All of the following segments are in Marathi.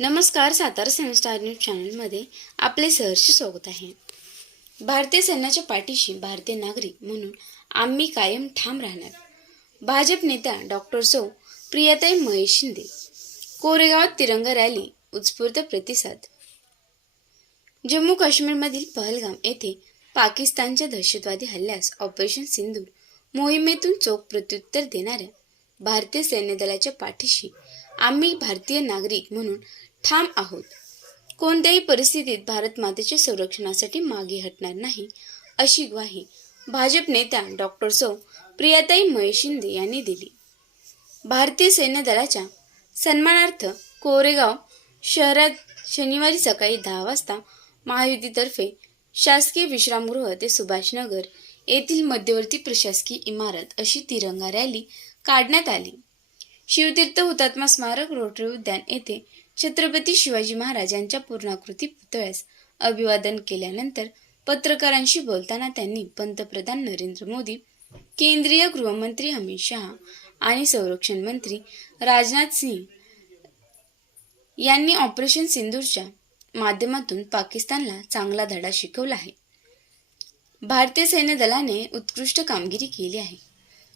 नमस्कार सातारा सन स्टार न्यूज चॅनलमध्ये आपले सहर्ष स्वागत आहे. भारतीय सैन्याच्या पाठीशी भारतीय नागरिक म्हणून आम्ही कायम ठाम राहणार. भाजप नेत्या डॉक्टर सौ प्रियाताई महेश शिंदे. कोरेगावात तिरंगा रॅली उत्स्फूर्त प्रतिसाद. जम्मू काश्मीरमधील पहलगाम येथे पाकिस्तानच्या दहशतवादी हल्ल्यास ऑपरेशन सिंदूर मोहिमेतून चोख प्रत्युत्तर देणाऱ्या भारतीय सैन्य दलाच्या पाठीशी आम्ही भारतीय नागरिक म्हणून ठाम आहोत. कोणत्याही परिस्थितीत भारत मातेच्या संरक्षणासाठी मागे हटणार नाही अशी ग्वाही भाजप नेत्या डॉक्टर सौ प्रियाताई महेश शिंदे यांनी दिली. भारतीय सैन्य दलाच्या सन्मानार्थ कोरेगाव शहरात शनिवारी सकाळी दहा वाजता महायुतीतर्फे शासकीय विश्रामगृह ते सुभाषनगर येथील मध्यवर्ती प्रशासकीय इमारत अशी तिरंगा रॅली काढण्यात आली. शिवतीर्थ हुतात्मा स्मारक रोटरी उद्यान येथे छत्रपती शिवाजी महाराज यांच्या पूर्णाकृती पुतळ्यास अभिवादन केल्यानंतर पत्रकारांशी बोलताना त्यांनी पंतप्रधान नरेंद्र मोदी केंद्रीय गृहमंत्री अमित शहा आणि संरक्षण मंत्री राजनाथ सिंह यांनी ऑपरेशन सिंदूरच्या माध्यमातून पाकिस्तानला चांगला धडा शिकवला आहे. भारतीय सैन्य दलाने उत्कृष्ट कामगिरी केली आहे.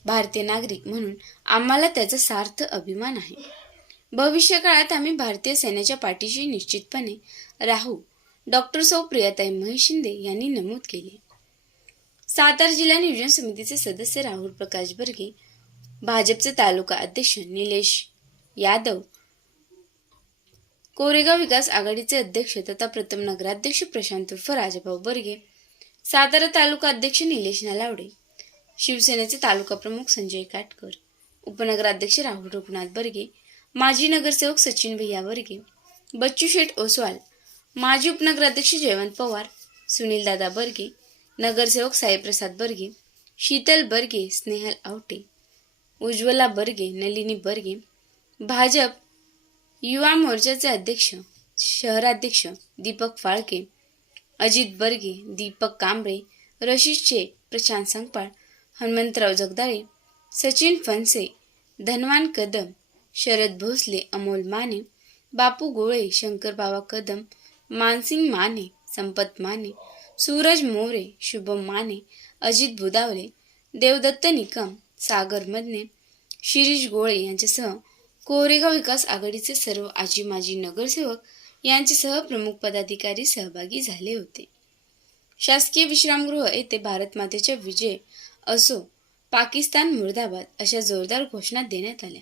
भारतीय नागरिक म्हणून आम्हाला त्याचा सार्थ अभिमान आहे. भविष्य काळात आम्ही भारतीय सैन्याच्या पाठीशी निश्चितपणे राहू. डॉक्टर सौ प्रियाताई महेश शिंदे यांनी नमूद केले. सातारा जिल्हा नियोजन समितीचे सदस्य राहुल प्रकाश बर्गे भाजपचे तालुका अध्यक्ष निलेश यादव कोरेगाव विकास आघाडीचे अध्यक्ष तथा प्रथम नगराध्यक्ष प्रशांत उर्फ राजाभाऊ बर्गे सातारा तालुका अध्यक्ष निलेश नलावडे शिवसेनेचे तालुका प्रमुख संजय काटकर उपनगराध्यक्ष राहुल रघुनाथ बर्गे माजी नगरसेवक सचिन भैया बर्गे बच्चू शेठ ओसवाल माजी उपनगराध्यक्ष जयवंत पवार सुनील दादा बर्गे नगरसेवक साईप्रसाद बर्गे शीतल बर्गे स्नेहल आवटे उज्ज्वला बर्गे नलिनी बर्गे भाजप युवा मोर्चाचे अध्यक्ष शहराध्यक्ष दीपक फाळके अजित बर्गे दीपक कांबळे रशीद शेख प्रशांत संगपाळ हनुमंतराव जगदाळे सचिन फनसे धनवान कदम शरद भोसले अमोल माने बापू गोळे शंकरबाबा कदम मानसिंग माने संपत माने सूरज मोरे शुभम माने अजित बुदावले देवदत्त निकम सागर मदने शिरीष गोळे यांच्यासह कोरेगाव विकास आघाडीचे सर्व आजी माजी नगरसेवक यांच्यासह प्रमुख पदाधिकारी सहभागी झाले होते. शासकीय विश्रामगृह येथे भारत मातेच्या विजय असो पाकिस्तान मुर्दाबाद अशा जोरदार घोषणा देण्यात आल्या.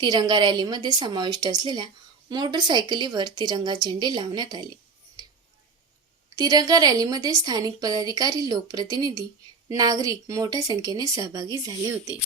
तिरंगा रॅलीमध्ये समाविष्ट असलेल्या मोटरसायकलीवर तिरंगा झेंडे लावण्यात आले. तिरंगा रॅलीमध्ये स्थानिक पदाधिकारी लोकप्रतिनिधी नागरिक मोठ्या संख्येने सहभागी झाले होते.